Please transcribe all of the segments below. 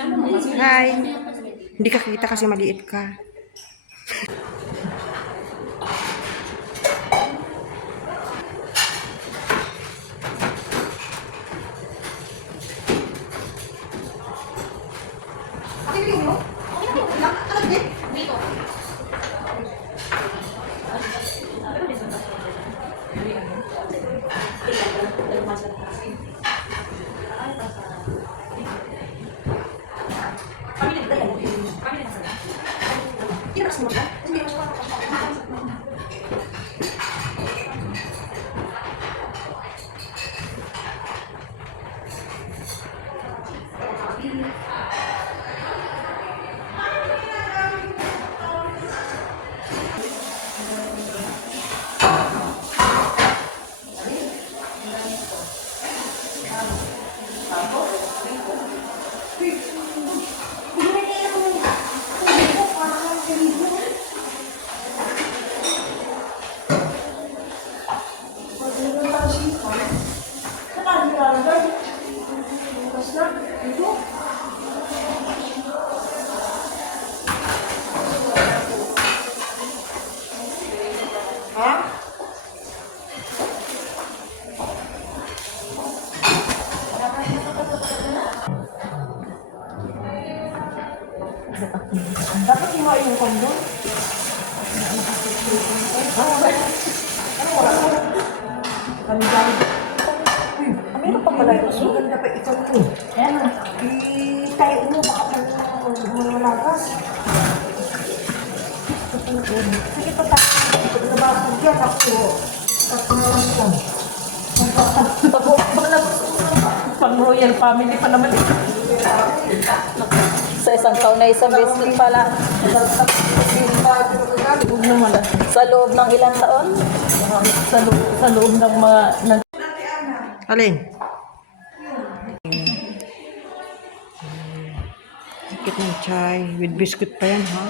Hi. Hindi ka kita kasi maliit ka. Dapat himayin yung kondo. Kami dahil. Meron pa pala ito. Ganda pa ito ito. Tayo mo baka mga lagas. Sige pa tayo. Nabasag yan ako. Kapangalan ko. Pang royal family pa naman. Sa isang taon na isang beses pala. Sa loob ng ilang taon? Sa loob ng mga... Alin? Sikit ng chai. With biscuit pa yan, ha?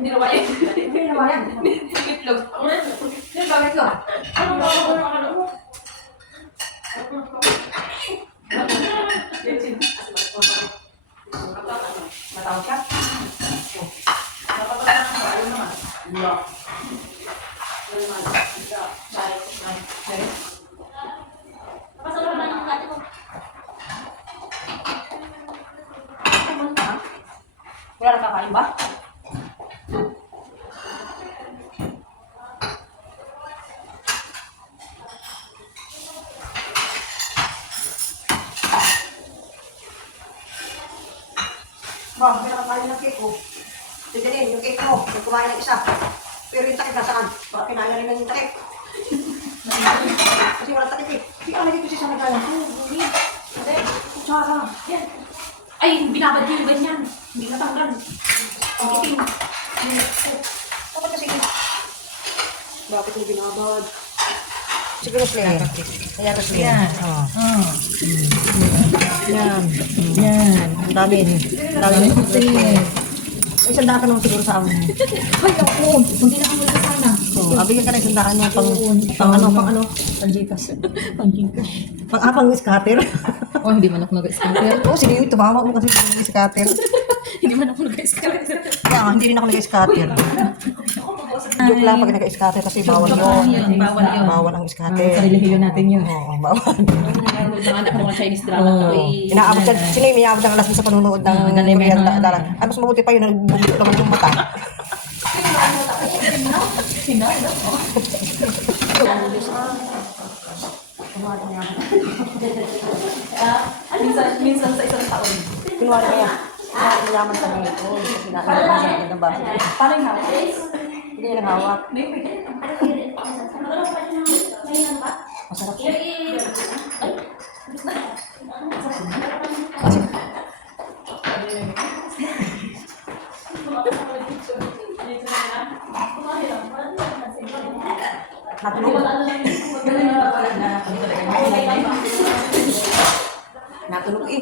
Hindi nawayan. Hindi nawayan. Itlog. Hindi, bakit ko? Ano? Matawag ka? Wala na kakain ba? Ba, may nakakain ng cake ko. Tignan yung cake mo, may kumain ng isa. Pero yung takip nasaan? Baka kinain rin ng takip. Kasi walang takip eh. Hindi ka naging kasi sa nagalang. Hindi. Kutsara. Yan. Ay, binabad ko yung ganyan. Hindi natanggal. Ang itim. Dapat kasi bakit mo binabad? Siguro sila. Kaya kasi yan. Yan. Yan. Ang dami. Ang dami. May sandaan ka naman siguro sa amin. Ay, ako. Hindi na ako sana. Bigyan ka ng sandaan niya pang ano? Panggikas. Panggikas. Pang scatter. Oh, hindi man ako nag-scatter. Oo, sige, tumawag mo kasi pang scatter. Hindi man ako nag-scatter. Kaya nga, hindi rin ako nag-scatter. Joke lang pag nag-scatter kasi bawal yun. Bawal yun. Bawal ang scatter. Karilihiyo natin yun. Oo, bawal. Nanonood ng anak ko mga Chinese drama to. Inaabot ka, sino yung mayabot ng alas sa panunood ng Korean dalan? Ay, mas mabuti pa yun, nagbubulot naman yung mata. Minsan sa isang taon. Kunwari kaya, mayaman ka ngayon. Oo, kasi nakakita mo sa ng baso. Paano yung hawak? Hindi lang hawak. Masarap siya. Natulog. Natulog eh.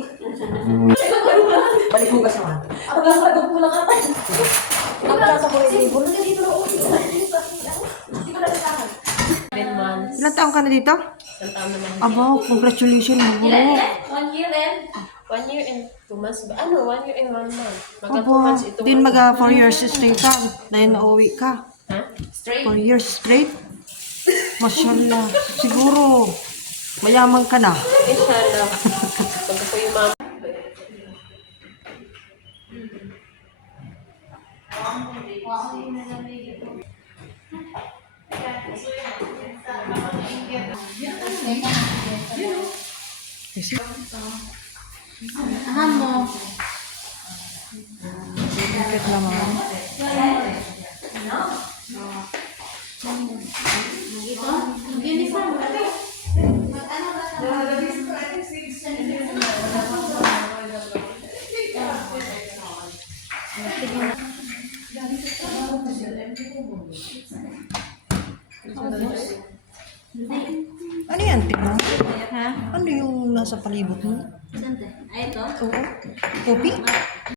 Balik mo gas naman. Ako lang sa gagawin lang ata. Nagkasa ko yung libon. Ilang taong ka na dito? Ang tama na. Aba, congratulations mo. Ilan? 1 year and 2 months ba? Ano? 1 year and 1 month. Magka 2 Aba, months ito. din maga 4 years straight ka. Dahil nauwi ka. Ha? Straight? 4 years straight. Mashallah. Siguro, mayaman ka na. Inshallah. Pagka po yung mama. Kasi, bakit naman? Ano yan, Tina? Ha? Ano yung nasa palibot mo? Ay, ito? Oo. Kopi?